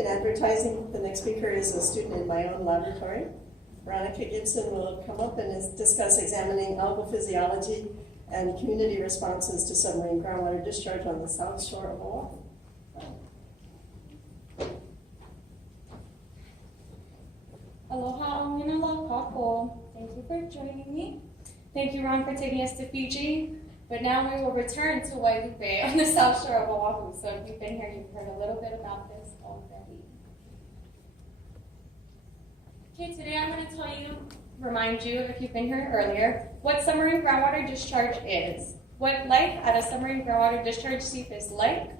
been advertising. The next speaker is a student in my own laboratory. Veronica Gibson will come up and discuss examining algal physiology and community responses to submarine groundwater discharge on the south shore of Oahu. Aloha, Aminala Kako. Thank you for joining me. Thank you, Ron, for taking us to Fiji. But now we will return to Wailupe on the south shore of Oahu. So if you've been here, you've heard a little bit about this already. Okay, today I'm going to remind you, if you've been here earlier, what submarine groundwater discharge is, what life at a submarine groundwater discharge seep is like,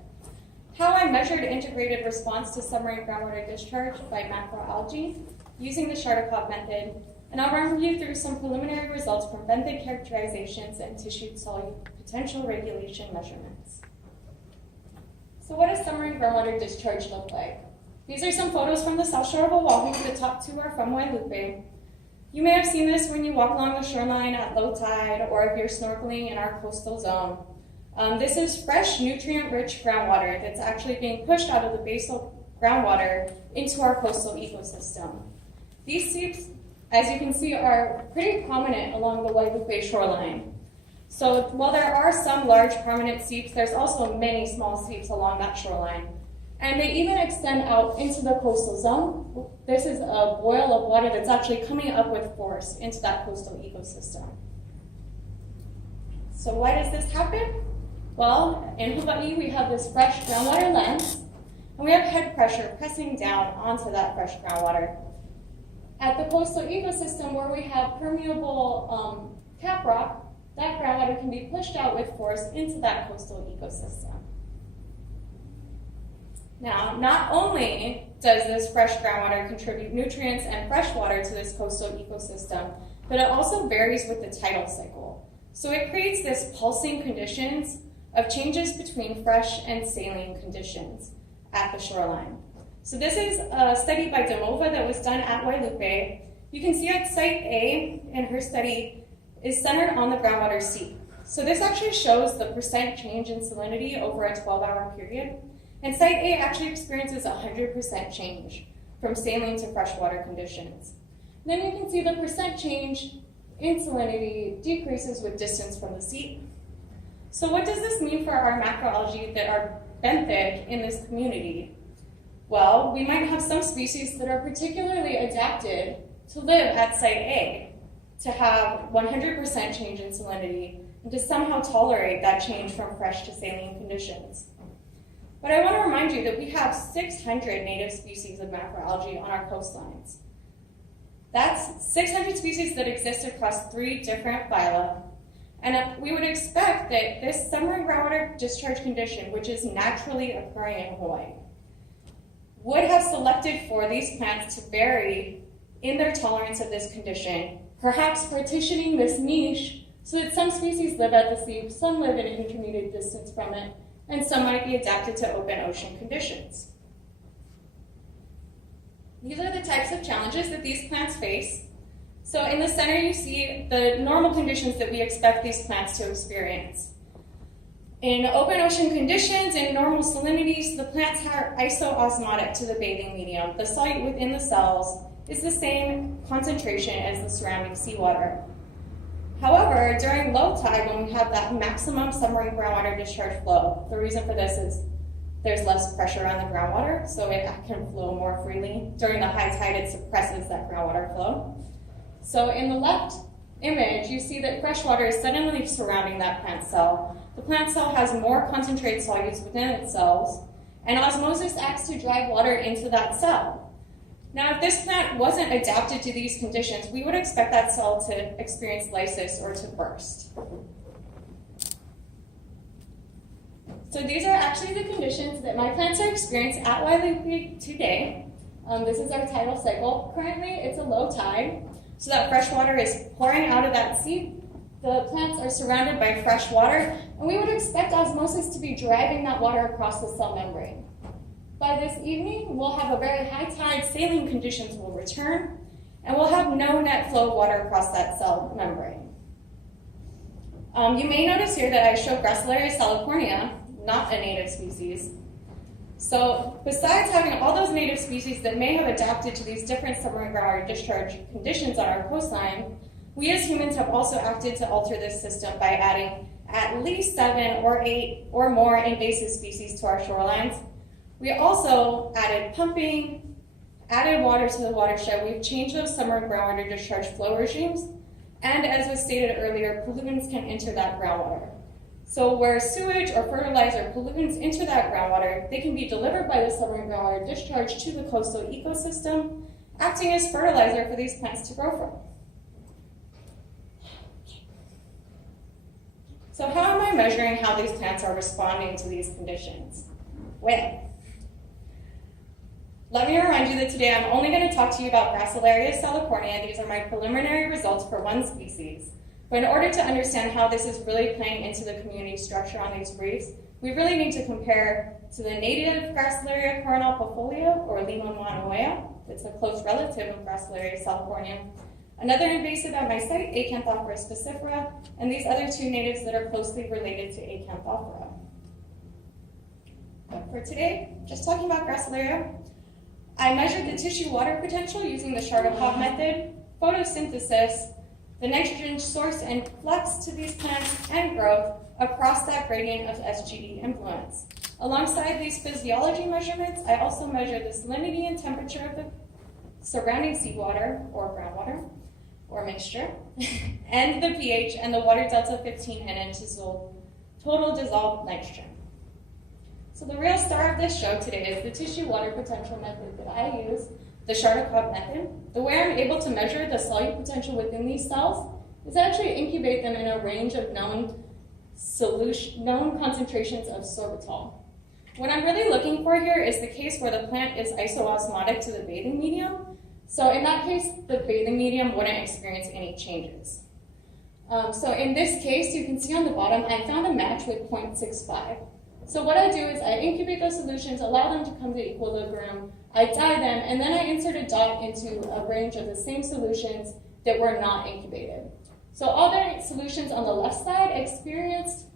how I measured integrated response to submarine groundwater discharge by macroalgae using the Shartakov method, and I'll run you through some preliminary results from benthic characterizations and tissue solute potential regulation measurements. So what does submarine groundwater discharge look like? These are some photos from the south shore of Oahu. The top two are from Wailupe. You may have seen this when you walk along the shoreline at low tide or if you're snorkeling in our coastal zone. This is fresh, nutrient-rich groundwater that's actually being pushed out of the basal groundwater into our coastal ecosystem. These seeps, as you can see, are pretty prominent along the Wailupe shoreline. So while there are some large prominent seeps, there's also many small seeps along that shoreline. And they even extend out into the coastal zone. This is a boil of water that's actually coming up with force into that coastal ecosystem. So why does this happen? Well, in Hawaii, we have this fresh groundwater lens, and we have head pressure pressing down onto that fresh groundwater. At the coastal ecosystem, where we have permeable cap rock, that groundwater can be pushed out with force into that coastal ecosystem. Now, not only does this fresh groundwater contribute nutrients and fresh water to this coastal ecosystem, but it also varies with the tidal cycle. So it creates this pulsing conditions of changes between fresh and saline conditions at the shoreline. So this is a study by Demova that was done at Wailupe. You can see at Site A in her study is centered on the groundwater seep. So this actually shows the percent change in salinity over a 12-hour period. And Site A actually experiences 100% change from saline to freshwater conditions. Then you can see the percent change in salinity decreases with distance from the seep. So what does this mean for our macroalgae that are benthic in this community? Well, we might have some species that are particularly adapted to live at Site A, to have 100% change in salinity, and to somehow tolerate that change from fresh to saline conditions. But I want to remind you that we have 600 native species of macroalgae on our coastlines. That's 600 species that exist across 3 different phyla. And we would expect that this submarine groundwater discharge condition, which is naturally occurring in Hawaii, would have selected for these plants to vary in their tolerance of this condition, perhaps partitioning this niche so that some species live at the seep, some live in an intermediate distance from it, and some might be adapted to open ocean conditions. These are the types of challenges that these plants face. So in the center, you see the normal conditions that we expect these plants to experience. In open ocean conditions, in normal salinities, the plants are isoosmotic to the bathing medium. The solute within the cells is the same concentration as the surrounding seawater. However, during low tide, when we have that maximum submarine groundwater discharge flow, the reason for this is there's less pressure on the groundwater, so it can flow more freely. During the high tide, it suppresses that groundwater flow. So in the left image, you see that fresh water is suddenly surrounding that plant cell. The plant cell has more concentrated solutes within its cells, and osmosis acts to drive water into that cell. Now, if this plant wasn't adapted to these conditions, we would expect that cell to experience lysis or to burst. So these are actually the conditions that my plants are experiencing at Wailupe today. This is our tidal cycle. Currently, it's a low tide, so that fresh water is pouring out of that seep. The plants are surrounded by fresh water, and we would expect osmosis to be driving that water across the cell membrane. By this evening, we'll have a very high tide, saline conditions will return, and we'll have no net flow of water across that cell membrane. You may notice here that I show Gracilaria salicornia, not a native species. So besides having all those native species that may have adapted to these different submarine groundwater discharge conditions on our coastline, we as humans have also acted to alter this system by adding at least 7 or 8 or more invasive species to our shorelines. We also added pumping, added water to the watershed. We've changed those submarine groundwater discharge flow regimes, and as was stated earlier, pollutants can enter that groundwater. So where sewage or fertilizer pollutants enter that groundwater, they can be delivered by the submarine groundwater discharge to the coastal ecosystem, acting as fertilizer for these plants to grow from. So how am I measuring how these plants are responding to these conditions? Well, let me remind you that today I'm only going to talk to you about Gracilaria salicornia. These are my preliminary results for one species. But in order to understand how this is really playing into the community structure on these reefs, we really need to compare to the native Gracilaria coronalpifolia, or Lima Mānoa. It's a close relative of Gracilaria salicornia. Another invasive at my site, Acanthophora spicifera, and these other two natives that are closely related to Acanthophora. But for today, just talking about Gracilaria, I measured the tissue water potential using the Charter-Cobb method, photosynthesis, the nitrogen source and flux to these plants, and growth across that gradient of SGD influence. Alongside these physiology measurements, I also measured the salinity and temperature of the surrounding seawater or groundwater or mixture, and the pH and the water delta 15 and total dissolved nitrogen. So the real star of this show today is the tissue water potential method that I use, the Charter-Cobb method. The way I'm able to measure the solute potential within these cells is actually incubate them in a range of known concentrations of sorbitol. What I'm really looking for here is the case where the plant is isoosmotic to the bathing medium. So in that case, the bathing medium wouldn't experience any changes. So in this case, you can see on the bottom, I found a match with 0.65. So what I do is I incubate those solutions, allow them to come to equilibrium, I dye them, and then I insert a dot into a range of the same solutions that were not incubated. So all the solutions on the left side experienced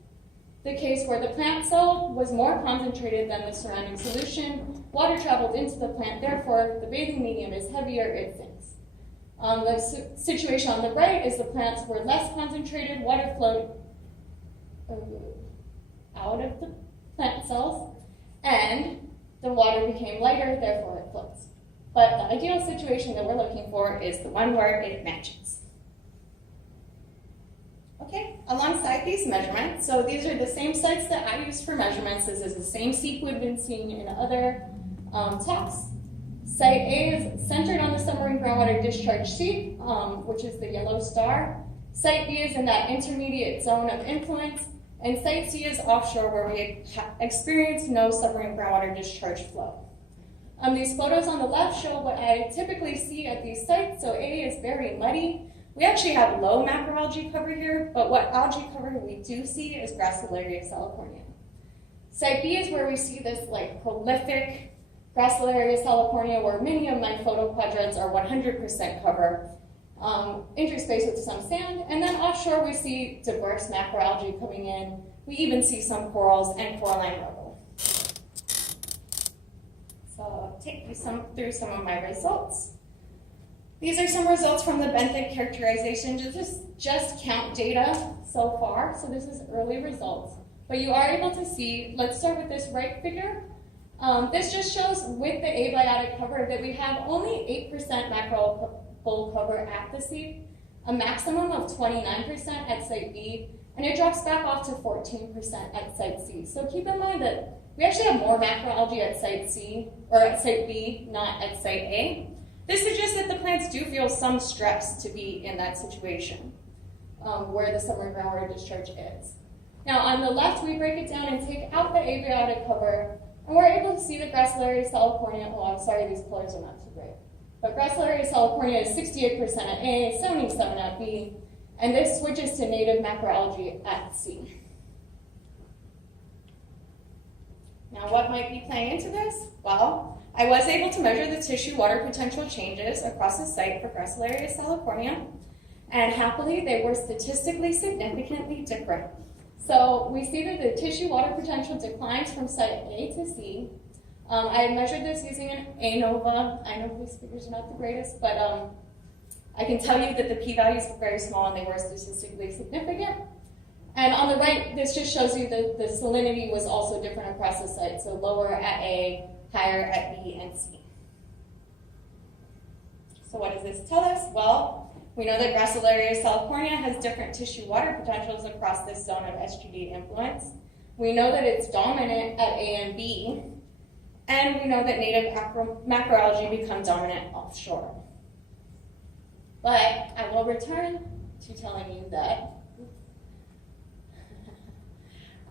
the case where the plant cell was more concentrated than the surrounding solution, water traveled into the plant, therefore the bathing medium is heavier, it sinks. The situation on the right is the plants were less concentrated, water flowed out of the plant cells, and the water became lighter, therefore it floats. But the ideal situation that we're looking for is the one where it matches. Okay, alongside these measurements, so these are the same sites that I used for measurements. This is the same seep we've been seeing in other talks. Site A is centered on the submarine groundwater discharge seep, which is the yellow star. Site B is in that intermediate zone of influence, and Site C is offshore where we experience no submarine groundwater discharge flow. These photos on the left show what I typically see at these sites. So A is very muddy. We actually have low macroalgae cover here, but what algae cover we do see is Gracilaria salicornia. Site B is where we see this prolific Gracilaria salicornia where many of my photoquadrats are 100% cover, interspaced with some sand, and then offshore we see diverse macroalgae coming in. We even see some corals and coralline rubble. So I'll take you through some of my results. These are some results from the benthic characterization. Just count data so far, so this is early results. But you are able to see, let's start with this right figure. This just shows with the abiotic cover that we have only 8% macroalgal cover at the seep, a maximum of 29% at Site B, and it drops back off to 14% at Site C. So keep in mind that we actually have more macroalgae at Site C, or at Site B, not at Site A. This suggests that the plants do feel some stress to be in that situation where the submarine groundwater discharge is. Now on the left, we break it down and take out the abiotic cover, and we're able to see the Gracilaria salicornia. Oh, I'm sorry, these colors are not too bright. But Gracilaria salicornia is 68% at A, 77% at B, and this switches to native macroalgae at C. Now what might be playing into this? Well, I was able to measure the tissue water potential changes across the site for Gracilaria salicornia, and happily they were statistically significantly different. So we see that the tissue water potential declines from Site A to C. I measured this using an ANOVA. I know these figures are not the greatest, but I can tell you that the p-values were very small and they were statistically significant. And on the right, this just shows you that the salinity was also different across the site, so lower at A, higher at B and C. So what does this tell us? Well, we know that Gracilaria salicornia has different tissue water potentials across this zone of SGD influence. We know that it's dominant at A and B, and we know that native macroalgae become dominant offshore. But I will return to telling you that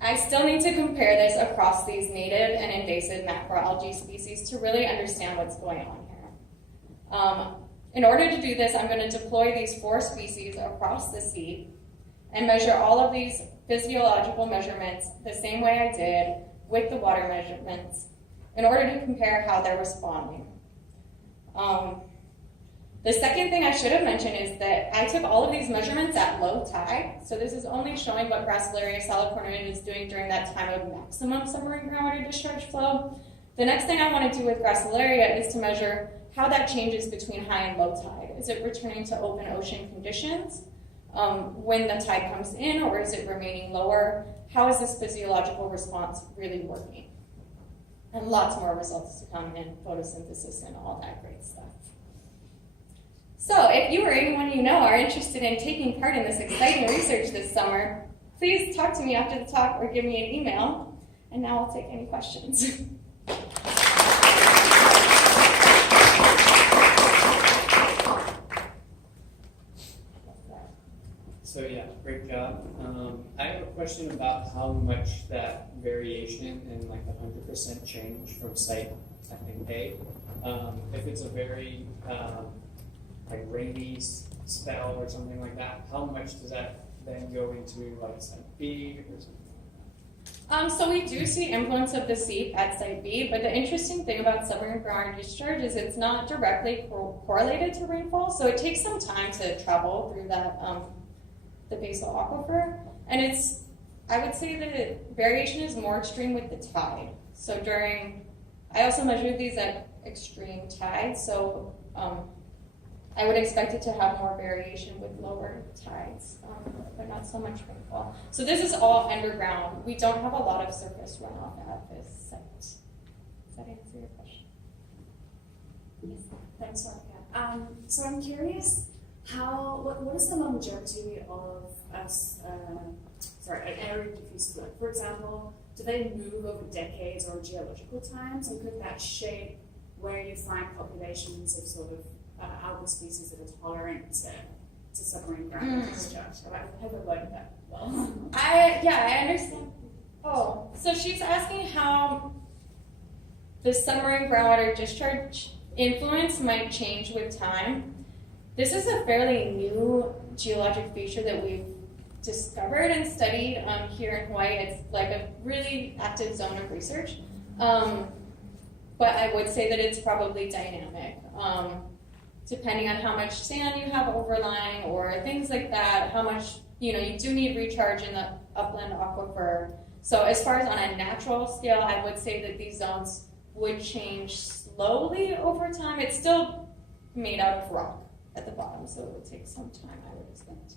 I still need to compare this across these native and invasive macroalgae species to really understand what's going on here. In order to do this, I'm going to deploy these 4 species across the sea and measure all of these physiological measurements the same way I did with the water measurements in order to compare how they're responding. The second thing I should have mentioned is that I took all of these measurements at low tide, so this is only showing what Gracilaria salicornia is doing during that time of maximum submarine groundwater discharge flow. The next thing I want to do with Gracilaria is to measure how that changes between high and low tide. Is it returning to open ocean conditions when the tide comes in, or is it remaining lower? How is this physiological response really working? And lots more results to come in photosynthesis and all that great stuff. So if you or anyone you know are interested in taking part in this exciting research this summer, please talk to me after the talk or give me an email. And now I'll take any questions. So yeah, great job. I have a question about how much that variation in like the 100% change from site, I think A, if it's a very like rainy spell or something like that, how much does that then go into like site B or something like that? So we do see influence of the seep at site B, but the interesting thing about submarine groundwater discharge is it's not directly correlated to rainfall, so it takes some time to travel through that the basal aquifer, and I would say that variation is more extreme with the tide. So I also measured these at extreme tide, so I would expect it to have more variation with lower tides, but not so much rainfall. So this is all underground. We don't have a lot of surface runoff at this site. Does that answer your question? Yes, thanks, Monica. So I'm curious, what is the longevity of an area diffuse split? For example, do they move over decades or geological times, and could that shape where you find populations of sort of algal species that are tolerant to submarine groundwater discharge? So I haven't learned that well. I understand. Oh, so she's asking how the submarine groundwater discharge influence might change with time. This is a fairly new geologic feature that we've discovered and studied here in Hawaii. It's like a really active zone of research. But I would say that it's probably dynamic. Depending on how much sand you have overlying or things like that, how much, you do need recharge in the upland aquifer. So as far as on a natural scale, I would say that these zones would change slowly over time. It's still made out of rock at the bottom, so it would take some time, I would expect.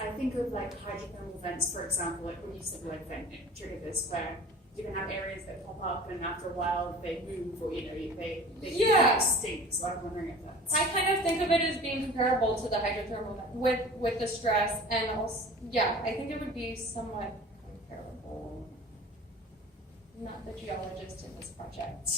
I think of like hydrothermal vents, for example, like when you said like vent trigger this, where you can have areas that pop up and after a while they move, or they extinct. So I'm wondering if that's. I kind of think of it as being comparable to the hydrothermal vent with the stress, and also, I think it would be somewhat comparable. I'm not the geologist in this project.